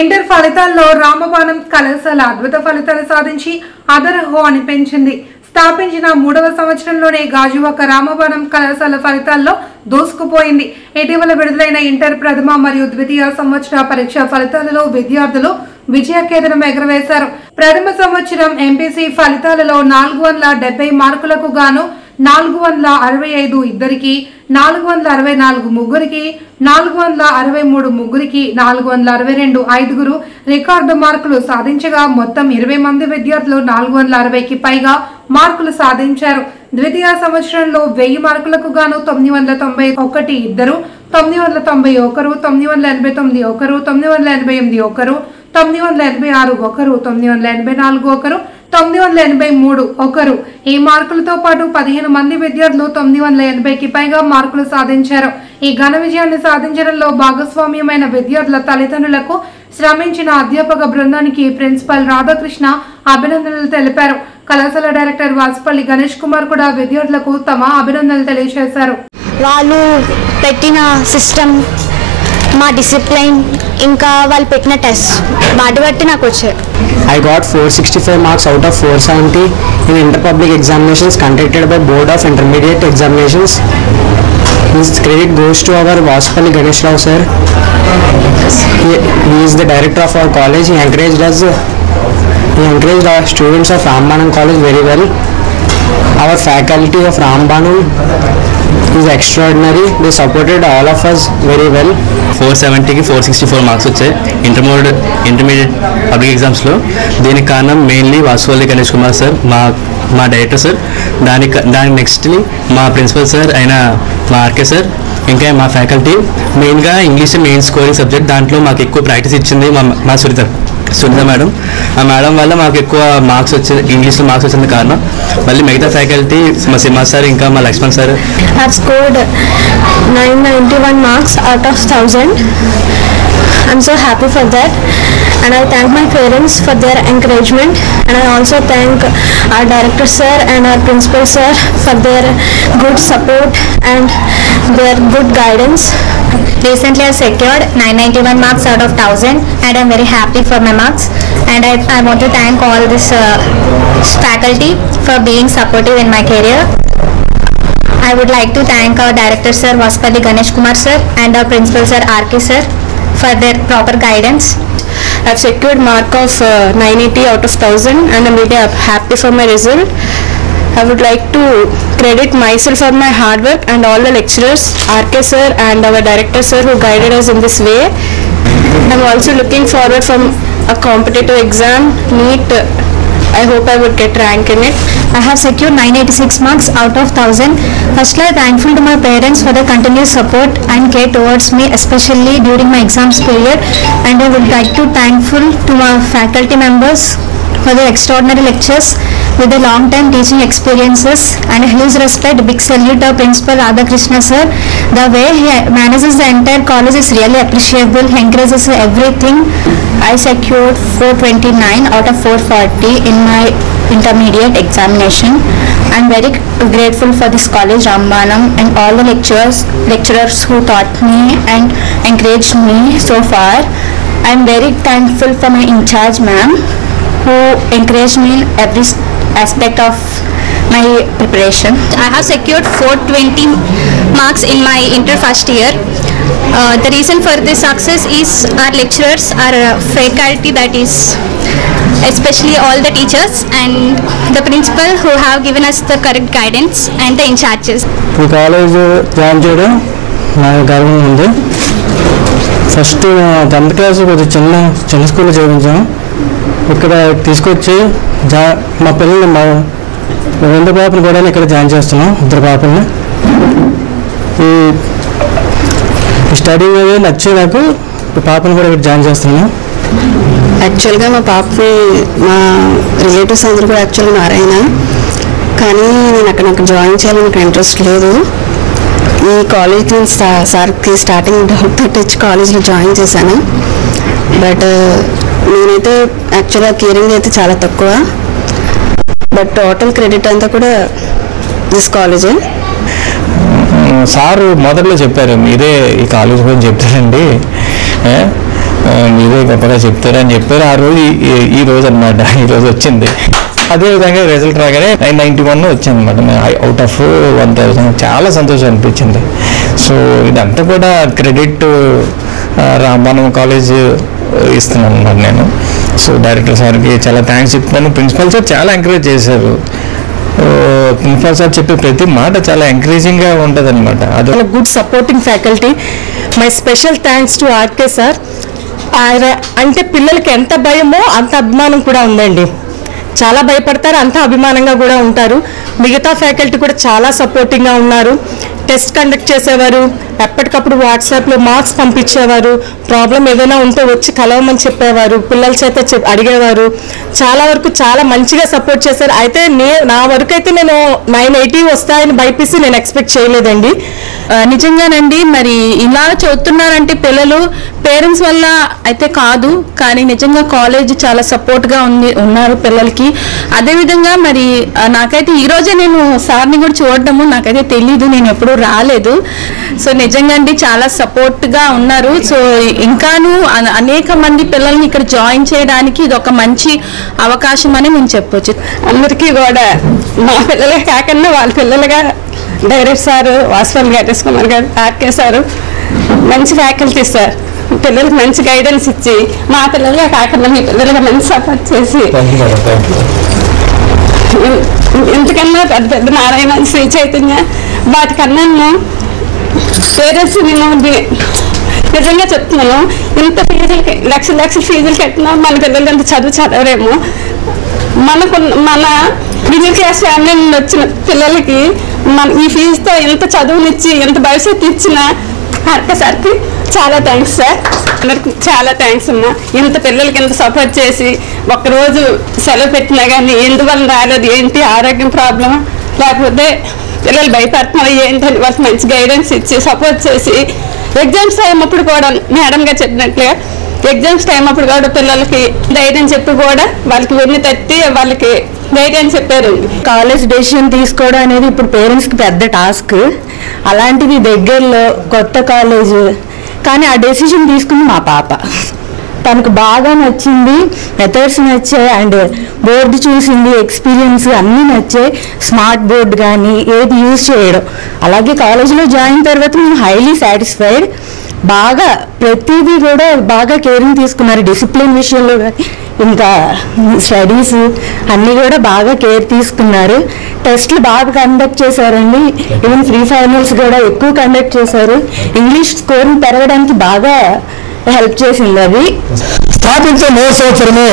Inter ఫలితాల్లో రామబాణం కళాశాల అద్భుత ఫలితాలు సాధించి అదరహో అనిపించింది. స్థాపించిన 3వ సంవత్సరంలోనే గాజువాక రామబాణం కళాశాల ఫలితాల్లో దూసుకుపోయింది. ఇటీవల విడుదలైన ఇంటర్ ప్రథమ మరియు ద్వితీయ సంవత్సర పరీక్ష ఫలితాలలో విద్యార్థులు విజయకేతనం ఎగురవేశారు. ప్రథమ సంవత్సరం ఎంపీసీ ఫలితాలలో 470 మార్కులకు గాను 465 ఇద్దరికి, 464 ముగ్గురికి, 463 ముగ్గురికి, 462 ఐదుగురు రికార్డు మార్కులు సాధించగా మొత్తం 20 మంది విద్యార్థులు 460కి పైగా మార్కులు సాధించారు. ద్వితీయ సంవత్సరంలో 1000 మార్కులకు గాను 991 ఇద్దరు, 991, 989 ఒకరు, 988 ఒకరు, 986 ఒకరు, 984 ఒకరు, 983 ఒకరు. ఈ మార్కులతో పాటు 15 మంది విద్యార్థులు 980కి పైగా మార్కులు సాధించారు. ఈ ఘన విజయాన్ని సాధించడంలో భాగస్వామ్యమైన విద్యార్థుల తల్లిదండ్రులకు, శ్రమించిన అధ్యాపక బృందానికి ప్రిన్సిపల్ రాధాకృష్ణ అభినందనలు తెలిపారు. కళాశాల డైరెక్టర్ వాసుపల్లి గణేష్ కుమార్ కూడా విద్యార్థులకు తమ అభినందనలు తెలియజేశారు. వాళ్ళు పెట్టిన సిస్టమ్, మా డిసిప్లైన్, ఇంకా వాళ్ళు పెట్టిన టెస్ట్ వాటి బట్టి నాకు వచ్చాయి. I got 465 marks out of 470 in inter-public examinations conducted by Board of Intermediate Examinations. This credit goes to our Vaspalli Ganesh Rao sir. He is the director of our college. He encouraged our students of Rambanam College very well. Our faculty of Rambanam is extraordinary. They supported all of us very well. 470కి 464 marks వచ్చాయి intermediate public ఎగ్జామ్స్లో. దీనికి కారణం mainly Vasupalli Ganesh Kumar sir, మా director sir, దానికి nextly మా principal sir అయిన మా RK sir, ఇంకా మా ఫ్యాకల్టీ. మెయిన్గా ఇంగ్లీష్ మెయిన్ స్కోరింగ్ సబ్జెక్ట్, దాంట్లో మాకు ఎక్కువ ప్రాక్టీస్ ఇచ్చింది మా సునీత మేడం. ఆ మేడం వల్ల మాకు ఎక్కువ మార్క్స్ వచ్చే ఇంగ్లీష్లో మార్క్స్ వచ్చింది కారణం. మళ్ళీ మిగతా ఫ్యాకల్టీ మా సింహ సార్, ఇంకా మా Laxman sir. I scored 991 marks out of 1000. I'm so happy for that, and I thank my parents for their encouragement, and I also thank our director sir and our principal sir for their good support and their good guidance. Recently I secured 991 marks out of 1000 and I'm very happy for my marks, and I want to thank all this faculty for being supportive in my career. I would like to thank our director sir Vaspalli Ganesh Kumar sir and our principal sir RK sir for their proper guidance. I've secured mark of 980 out of 1000 and I'm really happy for my result. I would like to credit myself for my hard work and all the lecturers, RK sir and our director sir who guided us in this way. I'm also looking forward from a competitive exam, NEET. I hope I would get rank in it. I have secured 986 marks out of 1000. Firstly, I am thankful to my parents for their continuous support and care towards me, especially during my exams period. And I would like to thankful to my faculty members for their extraordinary lectures with the long time teaching experiences, and a huge respect, big salute to Principal Radhakrishna sir. The way he manages the entire college is really appreciable. He encourages everything. I secured 429 out of 440 in my intermediate examination. I am very grateful for this college Rambanam and all the lecturers who taught me and encouraged me so far. I am very thankful for my in-charge ma'am who encouraged me in every aspect of my preparation. I have secured 420 marks in my inter first year. The reason for this success is our lecturers, our faculty, that is especially all the teachers and the principal who have given us the correct guidance and the in charges. ఈ college join చేయడం నాకు గర్వంగా ఉంది. First 10th class కొంచెం చిన్న స్కూల్లో చదివించాం. ఇక్కడ తీసుకొచ్చి మా పిల్లల్ని, మా 2 పాపలు కూడా ఇక్కడ జాయిన్ చేస్తున్నాం, 2 పాపల్ని. ఈ స్టడీ మీద నచ్చి నాకు పాపను కూడా ఇక్కడ జాయిన్ చేస్తున్నాను. యాక్చువల్గా మా పాపని మా రిలేటివ్స్ అందరూ కూడా యాక్చువల్గా నారాయణ, కానీ నేను నాకు జాయిన్ చేయాలని నాకు ఇంట్రెస్ట్ లేదు. ఈ కాలేజ్కి సార్కి స్టార్టింగ్ డౌట్ వచ్చి కాలేజ్లో జాయిన్ చేశాను. బట్ నేనైతే యాక్చువల్గా కేరింగ్ అయితే చాలా తక్కువ, బట్ టోటల్ క్రెడిట్ అంతా కూడా దిస్ కాలేజే. సారు మొదట్లో చెప్పారు, మీరే ఈ కాలేజ్ గురించి చెప్తారండి, మీరే గొప్పగా చెప్తారని చెప్పారు. ఆ రోజు ఈ రోజు అనమాట, ఈరోజు వచ్చింది. అదేవిధంగా రిజల్ట్ రాగానే 991 వచ్చింది అనమాట, అవుట్ ఆఫ్ 1000. చాలా సంతోషం అనిపించింది. సో ఇదంతా కూడా క్రెడిట్ రామవనం కాలేజ్ ఇస్తున్నాను అన్నమాట నేను. సో డైరెక్టర్ సార్కి చాలా థ్యాంక్స్ చెప్తున్నాను. ప్రిన్సిపల్ సార్ చాలా ఎంకరేజ్ చేశారు. ప్రిన్సిపల్ సార్ చెప్పే ప్రతి మాట చాలా ఎంకరేజింగ్గా ఉంటుంది అనమాట. అది good supporting faculty. My special thanks to RK sir. అంటే పిల్లలకి ఎంత భయమో అంత అభిమానం కూడా ఉందండి. చాలా భయపడతారు, అంత అభిమానంగా కూడా ఉంటారు. మిగతా ఫ్యాకల్టీ కూడా చాలా సపోర్టింగ్గా ఉన్నారు. టెస్ట్ కండక్ట్ చేసేవారు, ఎప్పటికప్పుడు వాట్సాప్లో మార్క్స్ పంపించేవారు, ప్రాబ్లం ఏదైనా ఉంటే వచ్చి కలవమని చెప్పేవారు, పిల్లల చేత అడిగేవారు. చాలా వరకు చాలా మంచిగా సపోర్ట్ చేశారు. అయితే నా వరకు అయితే నేను 980 వస్తాయని బైపీసీ నేను ఎక్స్పెక్ట్ చేయలేదండి. నిజంగానండి, మరి ఇలా చదువుతున్నారంటే పిల్లలు పేరెంట్స్ వల్ల అయితే కాదు, కానీ నిజంగా కాలేజ్ చాలా సపోర్ట్గా ఉన్నారు పిల్లలకి. అదేవిధంగా మరి నాకైతే ఈరోజే నేను సార్ని కూడా చూడడము నాకైతే తెలీదు, నేను ఎప్పుడూ రాలేదు. సో నిజంగా అండి చాలా సపోర్ట్గా ఉన్నారు. సో ఇంకాను అనేక మంది పిల్లల్ని ఇక్కడ జాయిన్ చేయడానికి ఇది ఒక మంచి అవకాశం అని మేము చెప్పొచ్చు. అందరికీ కూడా మా పిల్లలే కాకుండా వాళ్ళ పిల్లలుగా డైరెక్టర్ సారు, వాసుపల్లి గణేష్ కుమార్ గారు, ఆర్కే సారు మంచి ఫ్యాకల్టీ సార్. పిల్లలకి మంచి గైడెన్స్ ఇచ్చి మా పిల్లలుగా కాకుండా మీ పిల్లలుగా మంచి సపోర్ట్ చేసి ఇంతకన్నా పెద్ద పెద్ద నారాయణ, శ్రీ చైతన్య వాటికన్నా పేరెంట్స్ నేను నిజంగా చెప్తున్నాను. ఇంత ఫీజులకి లక్షల ఫీజులు కట్టినా మన పిల్లలు ఎంత చదవరేమో. మన మిడిల్ క్లాస్ ఫ్యామిలీ నుండి వచ్చిన పిల్లలకి ఈ ఫీజుతో ఎంత చదువునిచ్చి ఎంత భవిష్యత్తు ఇచ్చిన ఆర్కే సార్కి చాలా థ్యాంక్స్ సార్. అందరికి చాలా థ్యాంక్స్ అమ్మా. ఇంత పిల్లలకి ఎంత సపోర్ట్ చేసి ఒక్కరోజు సెలవు పెట్టినా కానీ ఎందువల్ల రాలేదు, ఏంటి ఆరోగ్యం ప్రాబ్లమా, లేకపోతే పిల్లలు భయపడుతున్నారు ఏంటని వాళ్ళకి మంచి గైడెన్స్ ఇచ్చి సపోర్ట్ చేసి ఎగ్జామ్స్ టైం అప్పుడు కూడా మేడంగా చెప్పినట్లుగా ఎగ్జామ్స్ టైం అప్పుడు కూడా పిల్లలకి ధైర్యం చెప్పి కూడా వాళ్ళకి వెన్ను తట్టి వాళ్ళకి ధైర్యం చెప్పారు. కాలేజ్ డెసిషన్ తీసుకోవడం అనేది ఇప్పుడు పేరెంట్స్కి పెద్ద టాస్క్. అలాంటిది దగ్గరలో కొత్త కాలేజ్, కానీ ఆ డెసిషన్ తీసుకుంది మా పాప. తనకు బాగా నచ్చింది, మెథడ్స్ నచ్చాయి, అండ్ బోర్డు చూసింది, ఎక్స్పీరియన్స్ అన్నీ నచ్చాయి. స్మార్ట్ బోర్డు కానీ ఏది యూజ్ చేయడం. అలాగే కాలేజీలో జాయిన్ తర్వాత మేము హైలీ సాటిస్ఫైడ్. బాగా ప్రతిదీ కూడా బాగా కేరింగ్ తీసుకున్నారు. డిసిప్లిన్ విషయంలో కానీ ఇంకా స్టడీస్ అన్నీ కూడా బాగా కేర్ తీసుకున్నారు. టెస్ట్లు బాగా కండక్ట్ చేశారండి. ఈవెన్ ఫ్రీ ఫైనల్స్ కూడా ఎక్కువ కండక్ట్ చేశారు. ఇంగ్లీష్ స్కోరింగ్ పెరగడానికి బాగా హెల్ప్ చేసింది. అది స్థాపించిన 3 సంవత్సరమే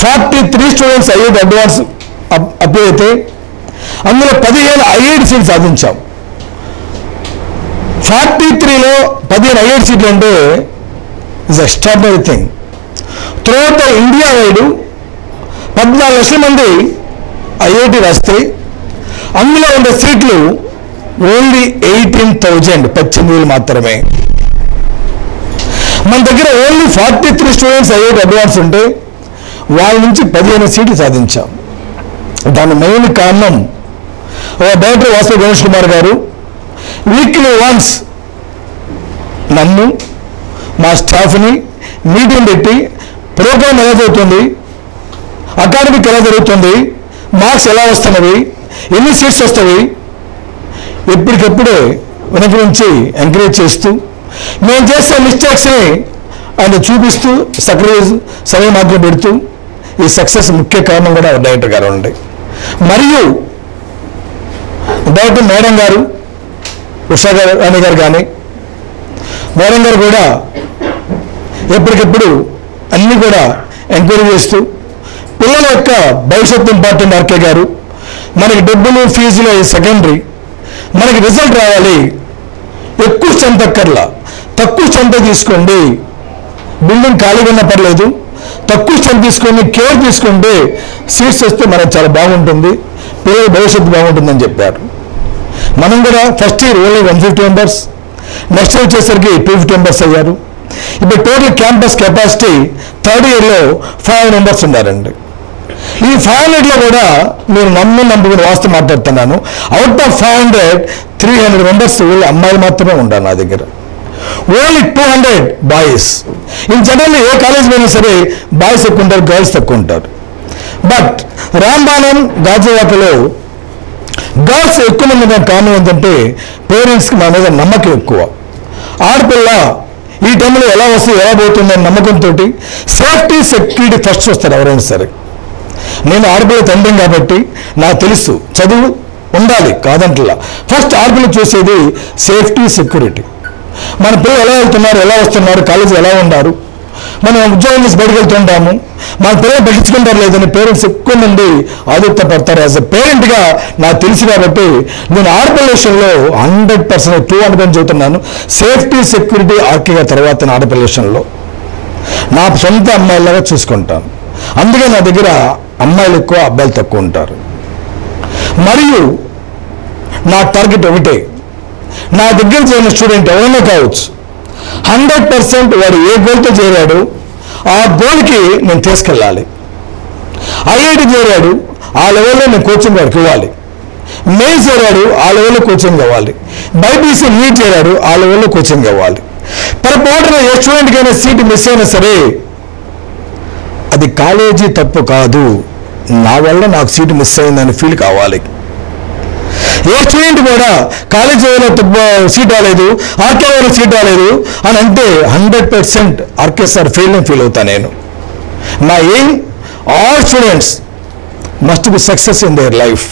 43 స్టూడెంట్స్ ఐఐటి అడ్వాన్స్ అప్లై అయితే అందులో 15 ఐఐటి సీట్లు సాధించాం. 43లో 15 ఐఐటి సీట్లు అంటే is extraordinary thing. Throughout the India wide 14 లక్షల మంది ఐఐటి రాస్తే అందులో ఉండే సీట్లు ఓన్లీ 18,000, 18,000 మాత్రమే. మన దగ్గర ఓన్లీ 43 స్టూడెంట్స్ ఐఐటి అడ్వాన్స్ ఉంటే వాళ్ళ నుంచి 15 సీట్లు సాధించాం. దాని మెయిన్ కారణం డైరెక్టర్ వాసుపల్లి గణేష్ కుమార్ గారు వీక్లీ వన్స్ నన్ను మా స్టాఫ్ని మీటింగ్ పెట్టి ప్రోగ్రామ్ ఎలా జరుగుతుంది, అకాడమిక్ ఎలా జరుగుతుంది, మార్క్స్ ఎలా వస్తున్నవి, ఎన్ని సీట్స్ వస్తాయి, ఎప్పటికప్పుడే వెనక నుంచి ఎంకరేజ్ చేస్తూ మేము చేసే మిస్టేక్స్ని ఆయన చూపిస్తూ సరైన మార్గం పెడుతూ ఈ సక్సెస్ ముఖ్య కారణం కూడా డైరెక్టర్ గారు ఉండే. మరియు డైరెక్టర్ మేడం గారు, ఉషా రాణి గారు కానీ మేడం గారు కూడా ఎప్పటికప్పుడు అన్నీ కూడా ఎంక్వైరీ చేస్తూ పిల్లల యొక్క భవిష్యత్తు ఇంపార్టెంట్. ఆర్కే గారు మనకి డబ్బులు ఫీజులు సెకండరీ, మనకి రిజల్ట్ రావాలి, ఎక్కువ స్ట్రెంత్ అక్కర్లా, తక్కువ స్ట్రెంత్ తీసుకోండి, బిల్డింగ్ ఖాళీగా ఉన్నా పర్లేదు, తక్కువ స్ట్రెంత్ తీసుకొని కేర్ తీసుకుంటే సీట్స్ వస్తే మనకు చాలా బాగుంటుంది, పిల్లల భవిష్యత్తు బాగుంటుందని చెప్పారు. మనం కూడా first year only 150 members, next year వచ్చేసరికి 250 మెంబర్స్ అయ్యారు. ఇప్పుడు టోటల్ క్యాంపస్ కెపాసిటీ థర్డ్ ఇయర్లో 500 మెంబర్స్ ఉన్నారండి. ఈ 500లో కూడా నేను నమ్ముకుని వాస్తవం మాట్లాడుతున్నాను. అవుట్ ఆఫ్ 500 300 మెంబర్స్ అమ్మాయిలు మాత్రమే ఉండాలి నా దగ్గర. Only 200 boys. In general A college పోయినా సరే బాయ్స్ ఎక్కువ ఉంటారు, గర్ల్స్ తక్కువ ఉంటారు. బట్ రాంబాణం గాజువాకలో గర్ల్స్ ఎక్కువ మంది ఉండడం కారణం ఏంటంటే పేరెంట్స్కి మా మీద నమ్మకం ఎక్కువ. ఆడపిల్ల ఈ టైంలో ఎలా వస్తుంది ఎలా పోతుందని నమ్మకంతో సేఫ్టీ సెక్యూరిటీ ఫస్ట్ వస్తారు ఎవరైనా సరే. నేను ఆడపిల్ల తండ్రిని కాబట్టి నాకు తెలుసు చదువు ఉండాలి కాదంటలా. ఫస్ట్ ఆడపిల్ల చూసేది సేఫ్టీ సెక్యూరిటీ. మన పిల్లలు ఎలా వెళ్తున్నారు, ఎలా వస్తున్నారు, కాలేజీ ఎలా ఉన్నారు, మనం ఉద్యోగం చేసి బయటకు వెళ్తుంటాము, మన పిల్లలు పట్టించుకుంటారు లేదని పేరెంట్స్ ఎక్కువ మంది ఆదుర్తపడతారు. యాజ్ ఎ పేరెంట్గా నాకు తెలుసు కాబట్టి నేను ఆడపిల్ల విషయంలో 100% 200% చెబుతున్నాను. సేఫ్టీ సెక్యూరిటీ ఆర్కేగా తర్వాత ఆడపిల్ల విషయంలో నా సొంత అమ్మాయిలాగా చూసుకుంటాను. అందుకే నా దగ్గర అమ్మాయిలు ఎక్కువ, అబ్బాయిలు తక్కువ ఉంటారు. మరియు నా టార్గెట్ ఒకటే, నా దగ్గర చేరిన స్టూడెంట్ ఎవరైనా కావచ్చు, 100% వాడు ఏ గోల్తో చేరాడు ఆ గోల్కి నేను తీసుకెళ్ళాలి. ఐఐటి చేరాడు ఆ లెవెల్లో నేను కోచింగ్ వాడికి ఇవ్వాలి. మెయిన్ చేరాడు ఆ లెవెల్లో కోచింగ్ ఇవ్వాలి. బైపీసీ నీట్ చేరాడు ఆ లెవెల్లో కోచింగ్ ఇవ్వాలి. పొరపాటున ఏ స్టూడెంట్కైనా సీటు మిస్ అయినా సరే అది కాలేజీ తప్పు కాదు, నా వల్ల నాకు సీటు మిస్ అయిందని ఫీల్ కావాలి. ఏ స్టూడెంట్ కూడా కాలేజీ సీట్ రాలేదు, ఆర్కే వల్ల సీట్ రాలేదు అని అంటే 100% ఆర్కే సార్ ఫెయిల్ అని ఫీల్ అవుతాను నేను. నా aim all students must be success in their life.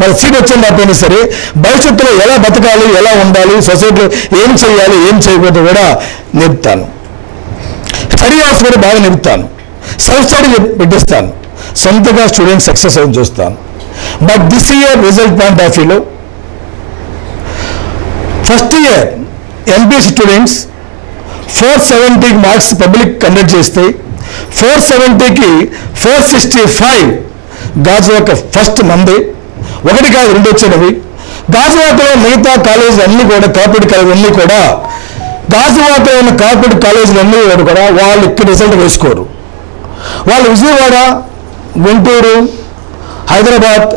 వాళ్ళ సీట్ వచ్చిన రాకపోయినా సరే భవిష్యత్తులో ఎలా బతకాలి, ఎలా ఉండాలి, సొసైటీలో ఏం చేయాలి, ఏం చేయకూడదు కూడా నేర్పుతాను. స్టడీ అవర్స్ కూడా బాగా నేర్పుతాను. సెల్ఫ్ స్టడీ పెట్టిస్తాను. సొంతగా స్టూడెంట్ సక్సెస్ అని చూస్తాను. But this year result point of వ్యూలో first year MPC students 470 marks public conduct చేస్తే 470కి 465 గాజువాక ఫస్ట్ మంది. ఒకటి కాదు రెండు వచ్చినవి. గాజువాకలో మిగతా కాలేజీలు అన్నీ కూడా కార్పొరేట్ కాలేజీలు అన్నీ కూడా గాజువాకలో ఉన్న కార్పొరేట్ కాలేజీలు అన్నీ కూడా వాళ్ళు ఇక్కడ రిజల్ట్ వేసుకోరు. వాళ్ళు విజయవాడ, గుంటూరు, హైదరాబాద్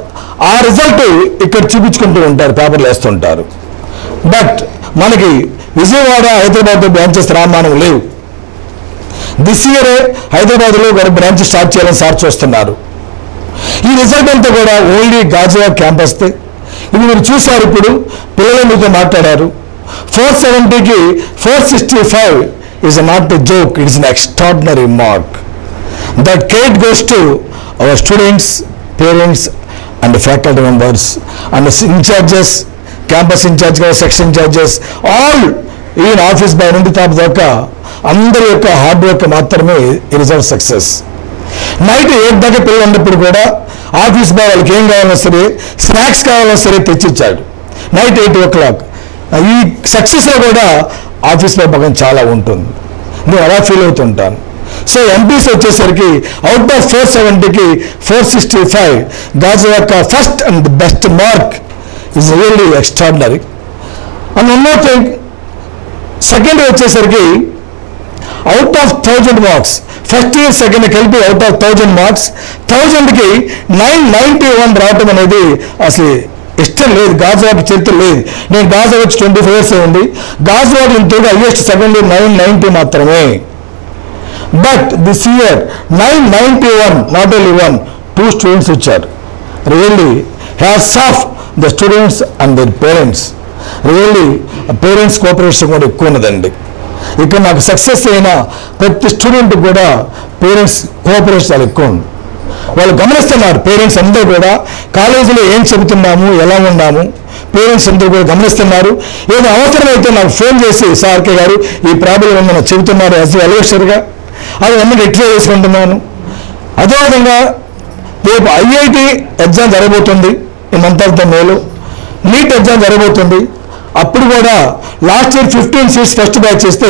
ఆ రిజల్ట్ ఇక్కడ చూపించుకుంటూ ఉంటారు, పేపర్లు వేస్తుంటారు. బట్ మనకి విజయవాడ, హైదరాబాద్ బ్రాంచెస్ రామానం లేవు. దిస్ ఇయర్ హైదరాబాద్లో ఒక బ్రాంచ్ స్టార్ట్ చేయాలని సార్ చూస్తున్నారు. ఈ రిజల్ట్ అంతా కూడా ఓన్లీ గాజువాక క్యాంపస్దే. ఇది మీరు చూశారు, ఇప్పుడు పిల్లలు మీతో మాట్లాడారు. 470కి 465 is not a joke, it is an extraordinary mark. That credit goes to our students, parents and faculty members and incharges, campus incharge కదా, section incharges, all even office boy నుండి టాప్ దాకా అందరి యొక్క హార్డ్ వర్క్ మాత్రమే ఈ result success. Night 8 దాకా పిల్లలు ఉన్నప్పుడు కూడా ఆఫీస్ బాయ్ వాళ్ళకి ఏం కావాలన్నా సరే, స్నాక్స్ కావాలన్నా సరే తెచ్చిచ్చాడు. Night 8 o'clock. ఈ సక్సెస్లో కూడా ఆఫీస్ బాయ్ భాగం చాలా ఉంటుంది. నేను అలా ఫీల్ అవుతుంటాను. సో ఎంపీసీ వచ్చేసరికి అవుట్ ఆఫ్ 470కి 465 Gajuwaka first and best mark is really extraordinary. And one more thing, second వచ్చేసరికి out of 1000 marks, first year second కలిపి అవుట్ ఆఫ్ 1000 మార్క్స్ 1000కి 991 రావటం అనేది అసలు ఇష్టం లేదు, గాజువాక చరిత్ర లేదు. నేను గాజువాక వచ్చి 25 years అయింది. గాజువాక ఇంతగా హైయెస్ట్ సెకండ్ ఇయర్ 990 మాత్రమే. But this year 991, not only 1, 2 students వచ్చారు. Really hats off the students and their parents. Really parents cooperation కూడా ఎక్కువ ఉన్నదండి. ఇక్కడ నాకు సక్సెస్ అయిన ప్రతి స్టూడెంట్ కూడా పేరెంట్స్ కోఆపరేషన్ చాలా ఎక్కువ ఉంది. వాళ్ళు గమనిస్తున్నారు, పేరెంట్స్ అందరూ కూడా కాలేజీలో ఏం చెబుతున్నాము, ఎలా ఉన్నాము, పేరెంట్స్ అందరూ కూడా గమనిస్తున్నారు. ఏదో అవసరమైతే నాకు ఫోన్ చేసి సార్కే గారు ఈ ప్రాబ్లం ఉందని చెబుతున్నారు యాజ్ ఎలివేషన్గా, అది అన్నీ రెక్టిఫై చేసుకుంటున్నాను. అదేవిధంగా రేపు ఐఐటి ఎగ్జామ్ జరగబోతుంది ఈ మంత్ ఆఫ్ ద మేలో, నీట్ ఎగ్జామ్ జరగబోతుంది. అప్పుడు కూడా last year 15 seats first batch చేస్తే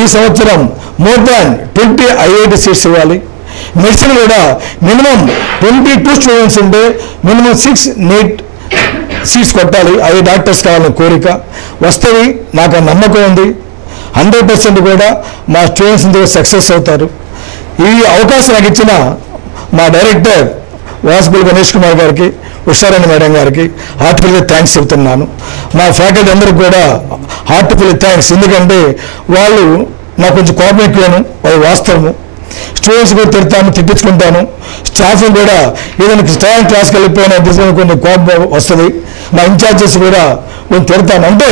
ఈ సంవత్సరం మోర్ దాన్ 20 ఐఐటి సీట్స్ ఇవ్వాలి. మెడిసిన్ కూడా మినిమం 22 స్టూడెంట్స్ ఉంటే మినిమం 6 నీట్ సీట్స్ కొట్టాలి. 5 డాక్టర్స్ కావాలని కోరిక వస్తుంది. నాకు నమ్మకం ఉంది. 100% కూడా మా స్టూడెంట్స్ ఇందులో సక్సెస్ అవుతారు. ఈ అవకాశం నాకు ఇచ్చిన మా డైరెక్టర్ వాసుపల్లి గణేష్ కుమార్ గారికి ఉషారాణి మేడం గారికి హార్ట్ఫుల్గా థ్యాంక్స్ చెప్తున్నాను. మా ఫ్యాకల్టీ అందరికి కూడా హార్ట్ఫుల్ థ్యాంక్స్. ఎందుకంటే వాళ్ళు నాకు కొంచెం కోఆపరేట్ చేయను, అది వాస్తవము. స్టూడెంట్స్ కూడా తిడతాను, తిట్టించుకుంటాను. స్టాఫ్ కూడా ఏదైనా స్టాఫ్ క్లాస్కి వెళ్ళిపోయిన కొన్ని కోపం వస్తుంది. మా ఇన్ఛార్జెస్ కూడా నేను తిడతాను. అంటే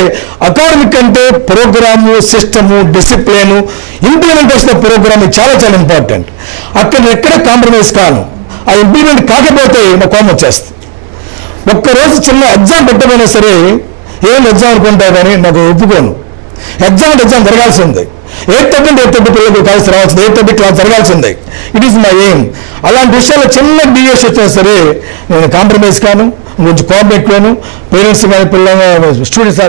అకాడమిక్ అంటే programme, system, discipline, implementation of programme చాలా చాలా ఇంపార్టెంట్. అక్కడ ఎక్కడ కాంప్రమైజ్ కాను. ఆ ఇంప్లిమెంట్ కాకపోతే నా కోపం వచ్చేస్తుంది. ఒక్కరోజు చిన్న ఎగ్జామ్ పెట్టమైనా సరే ఏం ఎగ్జామ్ అనుకుంటా కానీ నాకు ఒప్పుకోను. ఎగ్జామ్ జరగాల్సిందే. 8:30 పిల్లలకు కాల్సి రావాల్సింది, 8:30 క్లాస్ జరగాల్సిందే. It is my aim. అలాంటి విషయాల్లో చిన్న డిఎస్ వచ్చినా సరే నేను కాంప్రమైజ్ కాను, కొంచెం కోఆపరేట్ కాను. పేరెంట్స్ కానీ పిల్లలు స్టూడెంట్స్